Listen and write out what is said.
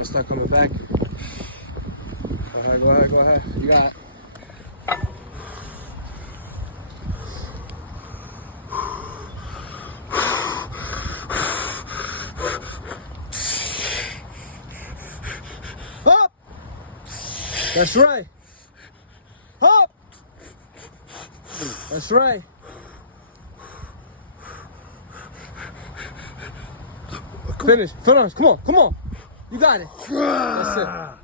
Want to start coming back? Go ahead. You got it. Up! That's right. Up! That's right. Finish. Come on. You got it. That's it.